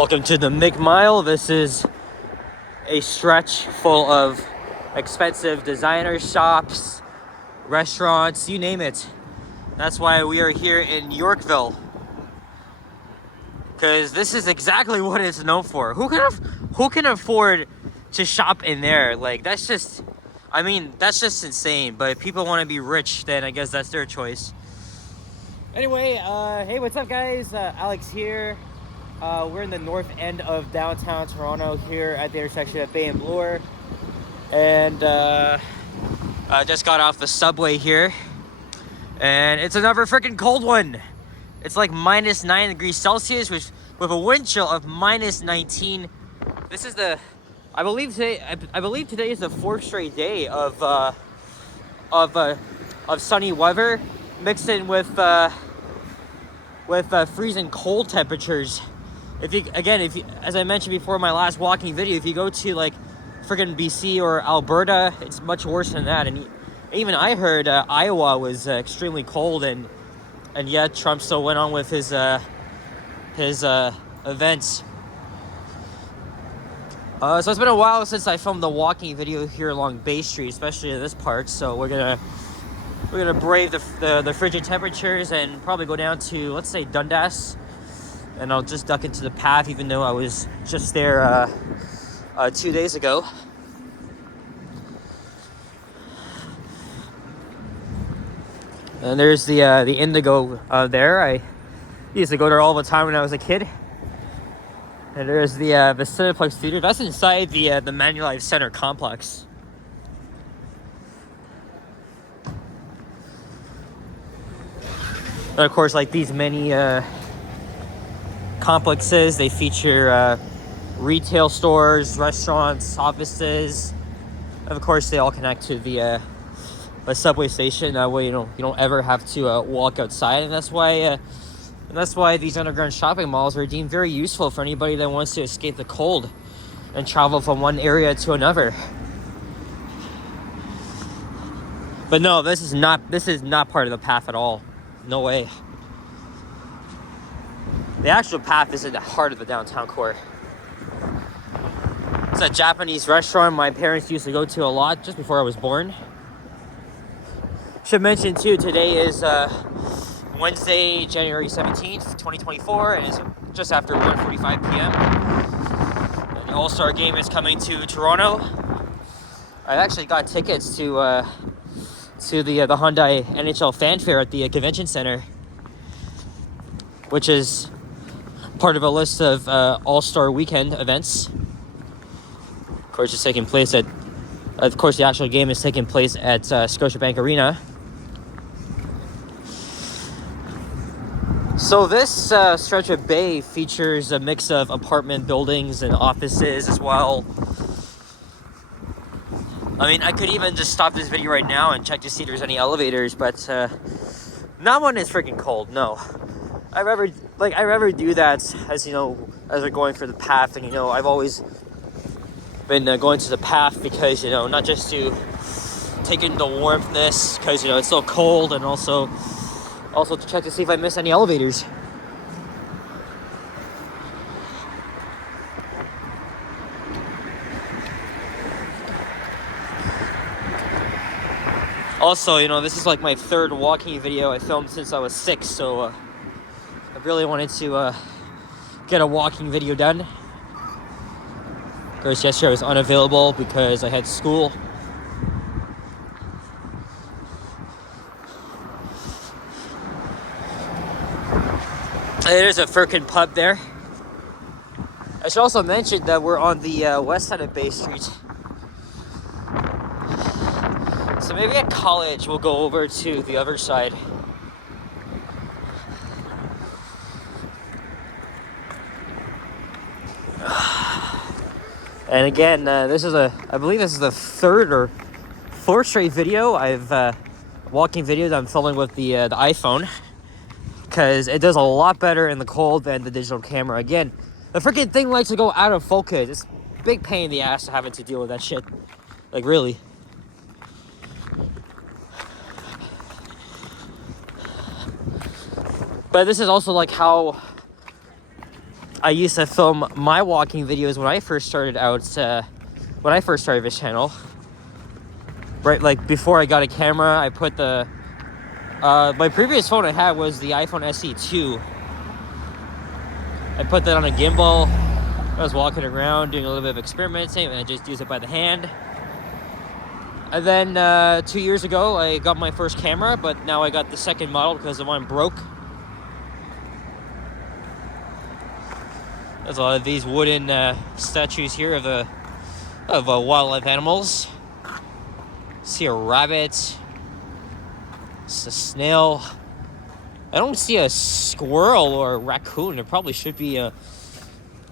Welcome to the McMile. This is a stretch full of expensive designer shops, restaurants, you name it. That's why we are here in Yorkville. Because this is exactly what it's known for. Who can afford to shop in there? Like, that's just insane. But if people want to be rich, then I guess that's their choice. Anyway, hey, what's up, guys? Alex here. We're in the north end of downtown Toronto here at the intersection of Bay and Bloor. And I just got off the subway here. And it's another freaking cold one. It's like minus 9 degrees Celsius with a wind chill of minus 19. This is I believe today is the 4th straight day of sunny weather mixed in with freezing cold temperatures. If you, as I mentioned before in my last walking video, if you go to like friggin' BC or Alberta, it's much worse than that. And even I heard Iowa was extremely cold, and yet Trump still went on with his events. So it's been a while since I filmed the walking video here along Bay Street, especially in this part. So we're gonna brave the frigid temperatures and probably go down to, let's say, Dundas. And I'll just duck into the path, even though I was just there 2 days ago. And there's the Indigo there. I used to go there all the time when I was a kid. And there's the Cineplex Theater. That's inside the Manulife Center complex. And of course, like these many complexes, they feature retail stores, restaurants, offices. And of course, they all connect to the subway station. That way, you don't ever have to walk outside, and that's why these underground shopping malls are deemed very useful for anybody that wants to escape the cold and travel from one area to another. But no, this is not part of the path at all. No way. The actual path is in the heart of the downtown core. It's a Japanese restaurant my parents used to go to a lot just before I was born. Should mention too, today is Wednesday, January 17th, 2024, and it's just after 1:45 p.m. And the All-Star game is coming to Toronto. I actually got tickets to the Hyundai NHL Fanfare at the convention center, which is part of a list of All-Star weekend events. Of course, it's taking place the actual game is taking place at Scotiabank Arena. So this stretch of Bay features a mix of apartment buildings and offices as well. I mean, I could even just stop this video right now and check to see if there's any elevators, but not when it's freaking cold, no. I'd rather do that as we're going for the path. And I've always been going to the path because not just to take in the warmthness, because it's so cold, and also to check to see if I miss any elevators. Also, this is like my 3rd walking video I filmed since I was 6, so I really wanted to get a walking video done. Of course, yesterday I was unavailable because I had school. There's a Firkin pub there. I should also mention that we're on the west side of Bay Street. So maybe at college we'll go over to the other side. And again, I believe this is the 3rd or 4th straight video walking video that I'm filming with the iPhone, because it does a lot better in the cold than the digital camera. Again, the freaking thing likes to go out of focus. It's a big pain in the ass having to deal with that shit. Like, really. But this is also like how I used to film my walking videos when I first started out, when I first started this channel. Right, like before I got a camera, I put the, my previous phone I had was the iPhone SE2. I put that on a gimbal. I was walking around doing a little bit of experimenting, and I just used it by the hand. And then 2 years ago, I got my first camera, but now I got the second model because the one broke. There's a lot of these wooden statues here of wildlife animals. See a rabbit. It's a snail. I don't see a squirrel or a raccoon. There probably should be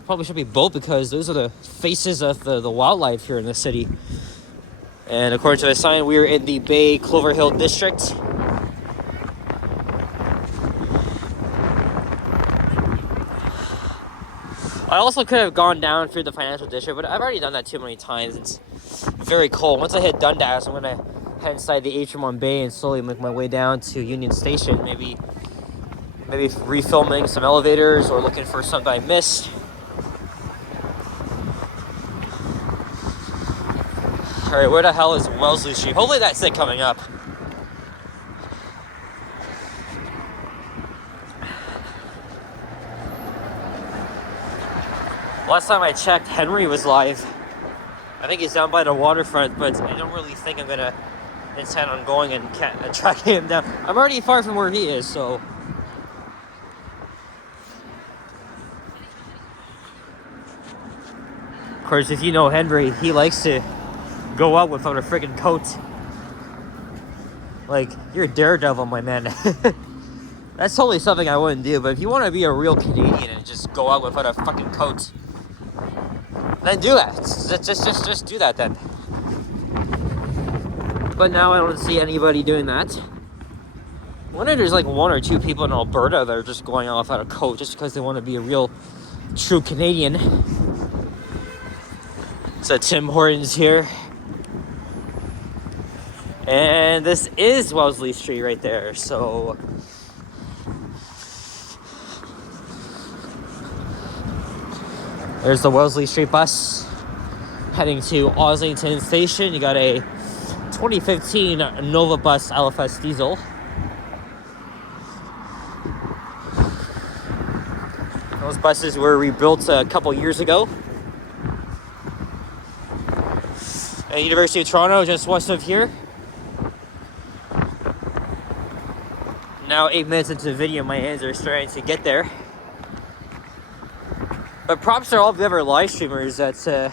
both, because those are the faces of the wildlife here in the city. And according to the sign, we are in the Bay Clover Hill district. I also could have gone down through the financial district, but I've already done that too many times. It's very cold. Once I hit Dundas, I'm gonna head inside the atrium on Bay and slowly make my way down to Union Station. Maybe refilming some elevators or looking for something I missed. Alright, where the hell is Wellesley Street? Hopefully that's it coming up. Last time I checked, Henry was live. I think he's down by the waterfront, but I don't really think I'm gonna intend on going and tracking him down. I'm already far from where he is, so. Of course, if you know Henry, he likes to go out without a freaking coat. Like, you're a daredevil, my man. That's totally something I wouldn't do, but if you want to be a real Canadian and just go out without a fucking coat, then do that. Just do that then. But now I don't see anybody doing that. I wonder if there's like one or two people in Alberta that are just going out without a coat just because they want to be a real, true Canadian. So Tim Hortons here. And this is Wellesley Street right there, so. There's the Wellesley Street bus heading to Oslington Station. You got a 2015 Nova Bus LFS diesel. Those buses were rebuilt a couple years ago. And University of Toronto, just west of here. Now 8 minutes into the video, my hands are starting to get there. But props to all the other live streamers that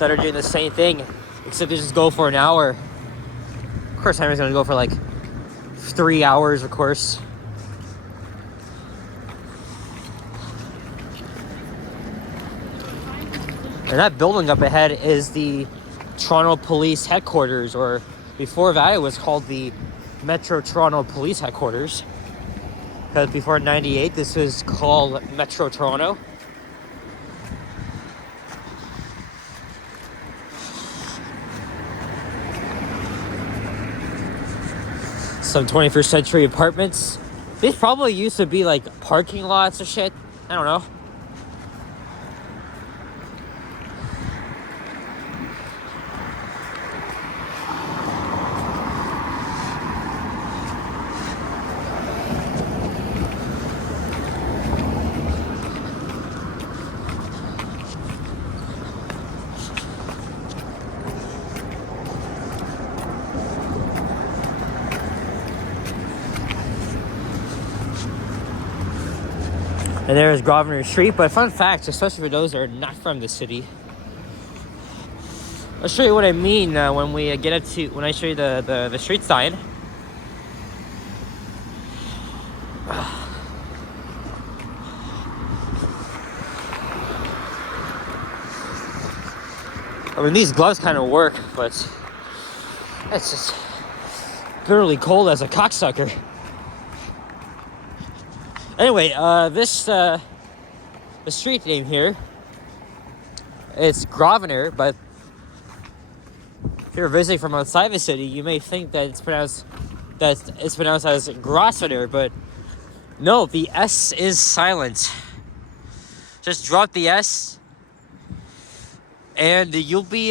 are doing the same thing, except they just go for an hour. Of course, Henry's gonna go for like 3 hours, of course. And that building up ahead is the Toronto Police Headquarters, or before that, it was called the Metro Toronto Police Headquarters. Because before '98, this was called Metro Toronto. Some 21st century apartments. These probably used to be like parking lots or shit. I don't know. And there is Grosvenor Street. But fun fact, especially for those that are not from the city, I'll show you what I mean when we get up to, when I show you the street sign. I mean, these gloves kind of work, but it's just bitterly cold as a cocksucker. Anyway, the street name here, it's Grosvenor, but if you're visiting from outside the city, you may think that it's pronounced as Grosvenor, but no, the S is silent. Just drop the S, and you'll be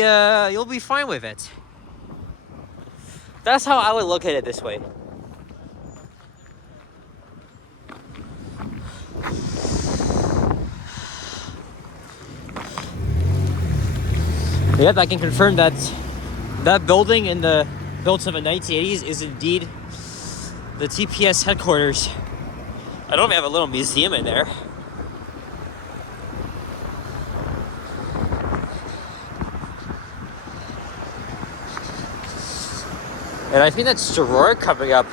fine with it. That's how I would look at it this way. Yep, I can confirm that that building built in the 1980s is indeed the TPS headquarters. I don't have a little museum in there. And I think that's Gerard coming up.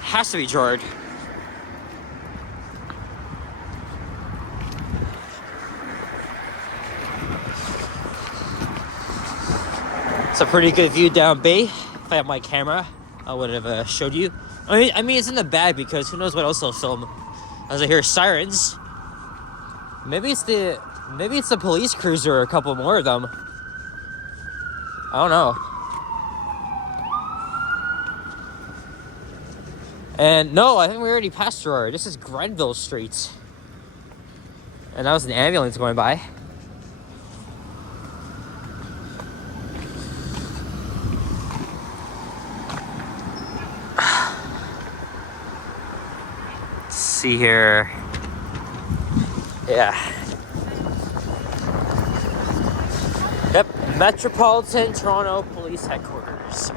Has to be Gerard. It's a pretty good view down Bay. If I had my camera, I would have showed you. I mean, it's in the bag because who knows what else they'll film. As I hear sirens, maybe it's the police cruiser or a couple more of them. I don't know. And no, I think we already passed Gerard. This is Grenville Street, and that was an ambulance going by. See here. Yeah. Yep, Metropolitan Toronto Police Headquarters.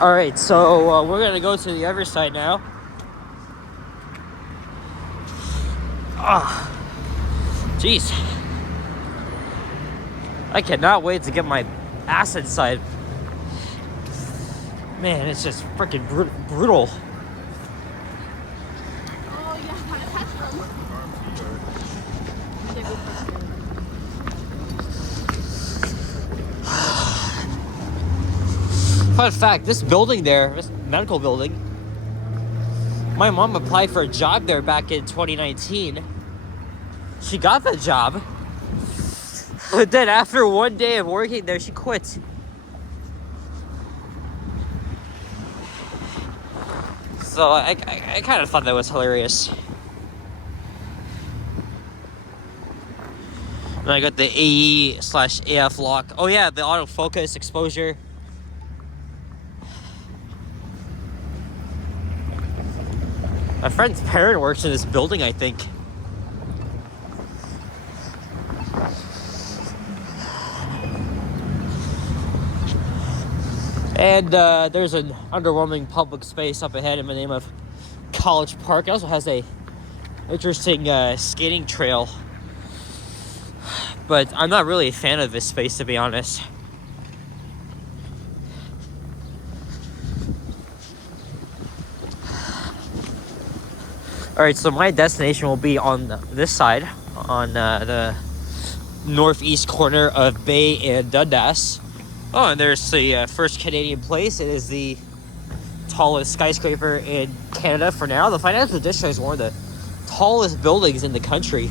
Alright, so we're gonna go to the other side now. Ah, jeez. I cannot wait to get my ass inside. Man, it's just freaking brutal. Oh, yeah, kind of touch them. Fun fact, this building there, this medical building, my mom applied for a job there back in 2019. She got the job. But then after one day of working there, she quit. So I kind of thought that was hilarious. And I got the AE/AF lock. Oh yeah, the autofocus exposure. My friend's parent works in this building, I think. And there's an underwhelming public space up ahead in the name of College Park. It also has a interesting skating trail. But I'm not really a fan of this space, to be honest. Alright, so my destination will be on this side, on the northeast corner of Bay and Dundas. Oh, and there's the first Canadian Place. It is the tallest skyscraper in Canada for now. The financial district is one of the tallest buildings in the country.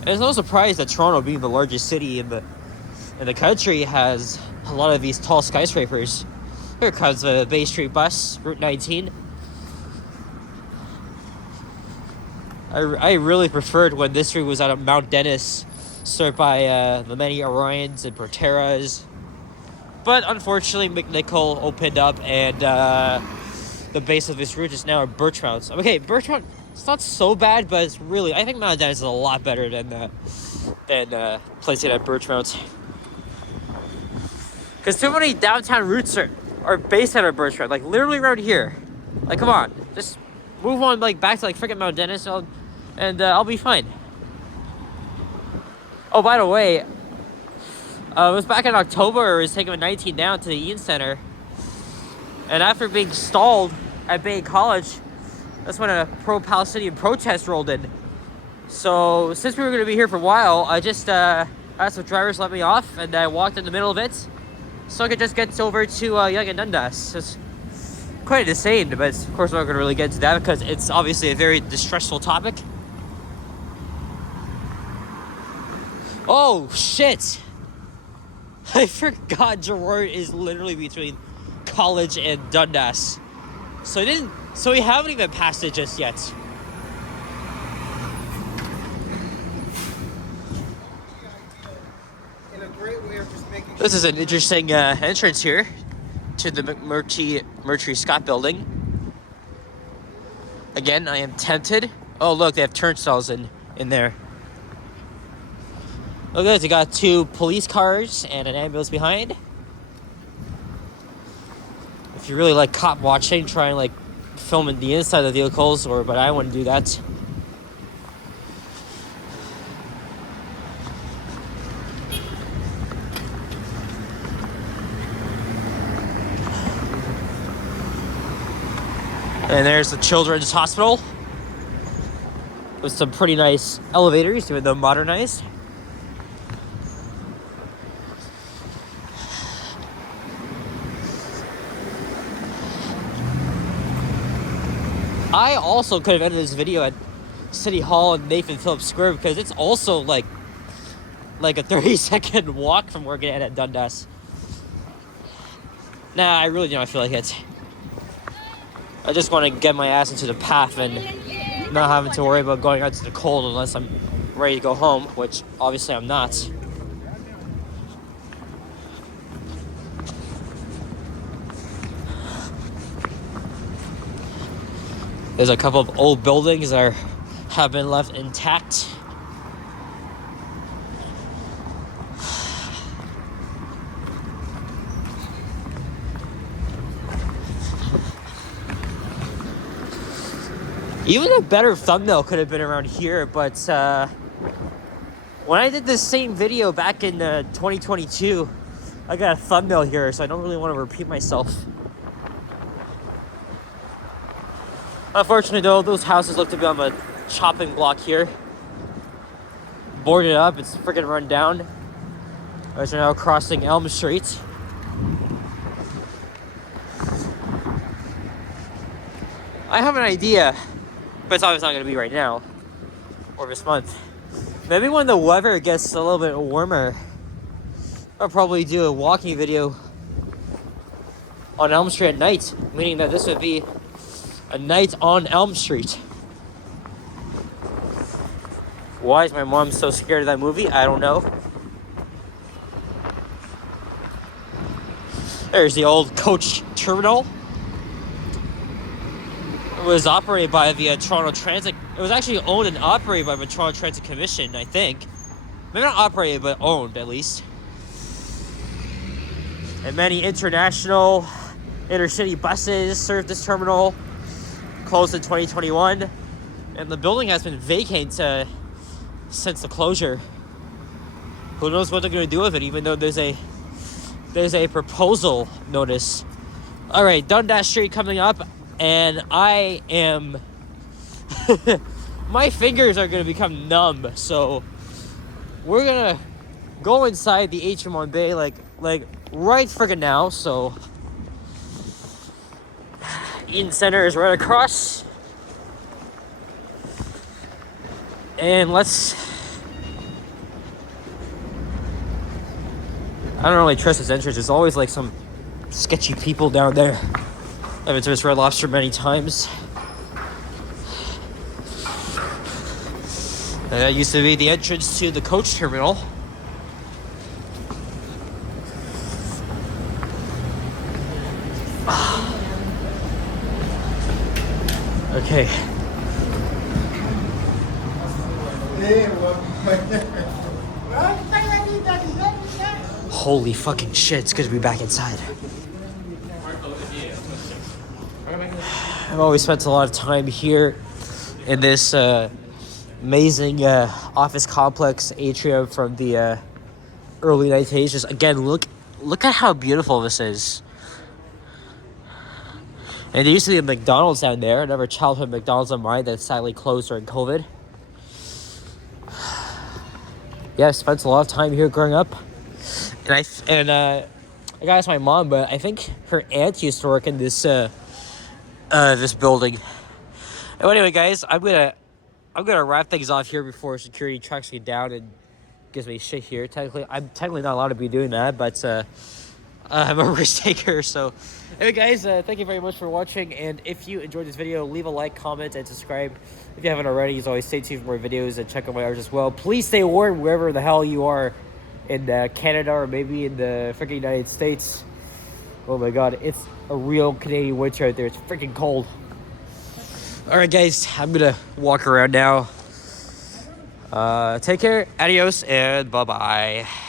And it's no surprise that Toronto, being the largest city in the country, has a lot of these tall skyscrapers. Here comes the Bay Street bus, Route 19. I really preferred when this route was out of Mount Dennis, served by the many Orions and Proteras. But unfortunately, McNichol opened up, and the base of this route is now at Birchmount. Okay, Birchmount, it's not so bad, but it's really, I think Mount Dennis is a lot better than placing it at Birchmount. Because too many downtown routes are based out of Birchmount, like literally around here. Like, come on, just move on, like back to like freaking Mount Dennis, and I'll be fine. Oh, by the way, it was back in October. It was taking 19 down to the Ian Center, and after being stalled at Bay College, that's when a pro-Palestinian protest rolled in. So since we were going to be here for a while, I just asked the drivers to let me off, and I walked in the middle of it so I could just get over to Yonge and Dundas. It's quite insane, but of course we're not going to really get into that because it's obviously a very distressful topic. Oh shit! I forgot Gerard is literally between College and Dundas. So we haven't even passed it just yet. This is an interesting entrance here to the Mercury Scott building. Again, I am tempted. Oh, look, they have turnstiles in there. Look at this, they got 2 police cars and an ambulance behind. If you really like cop watching, try and like film in the inside of the vehicles, but I wouldn't do that. And there's the Children's Hospital with some pretty nice elevators, even though modernized. I also could have ended this video at City Hall and Nathan Phillips Square because it's also like a 30-second walk from where I get at Dundas. Nah, I really don't feel like it. I just want to get my ass into the path and not having to worry about going out to the cold unless I'm ready to go home, which obviously I'm not. There's a couple of old buildings that have been left intact. Even a better thumbnail could have been around here, but when I did this same video back in 2022, I got a thumbnail here, so I don't really want to repeat myself. Unfortunately, though, those houses look to be on the chopping block here. Boarded up, it's freaking run down. As we're now crossing Elm Street. I have an idea, but it's obviously not going to be right now or this month. Maybe when the weather gets a little bit warmer, I'll probably do a walking video on Elm Street at night, meaning that this would be a night on Elm Street. Why is my mom so scared of that movie? I don't know. There's the old coach terminal. It was operated by the Toronto Transit. It was actually owned and operated by the Toronto Transit Commission, I think. Maybe not operated, but owned at least. And many international intercity buses serve this terminal. Closed in 2021, and the building has been vacant since the closure. Who knows what they're going to do with it, even though there's a proposal notice. All right, Dundas Street coming up, and I am my fingers are going to become numb, so we're going to go inside the HM1 Bay like right friggin' now. So Eaton Center is right across. And I don't really trust this entrance. There's always like some sketchy people down there. I've been to this Red Lobster many times. That used to be the entrance to the coach terminal. Okay. Holy fucking shit, it's good to be back inside. I've always spent a lot of time here in this amazing office complex atrium from the early 1980s. Just again, look at how beautiful this is. And there used to be a McDonald's down there, another childhood McDonald's of mine that sadly closed during COVID. Yeah, I spent a lot of time here growing up. And I gotta ask my mom, but I think her aunt used to work in this this building. And anyway, guys, I'm gonna wrap things off here before security tracks me down and gives me shit here. I'm technically not allowed to be doing that, but I'm a risk taker. So, anyway, guys, thank you very much for watching. And if you enjoyed this video, leave a like, comment, and subscribe. If you haven't already, as always, stay tuned for more videos and check out my art as well. Please stay warm wherever the hell you are in Canada or maybe in the freaking United States. Oh my God, it's a real Canadian winter out there. It's freaking cold. All right, guys, I'm gonna walk around now. Take care, adios, and bye-bye.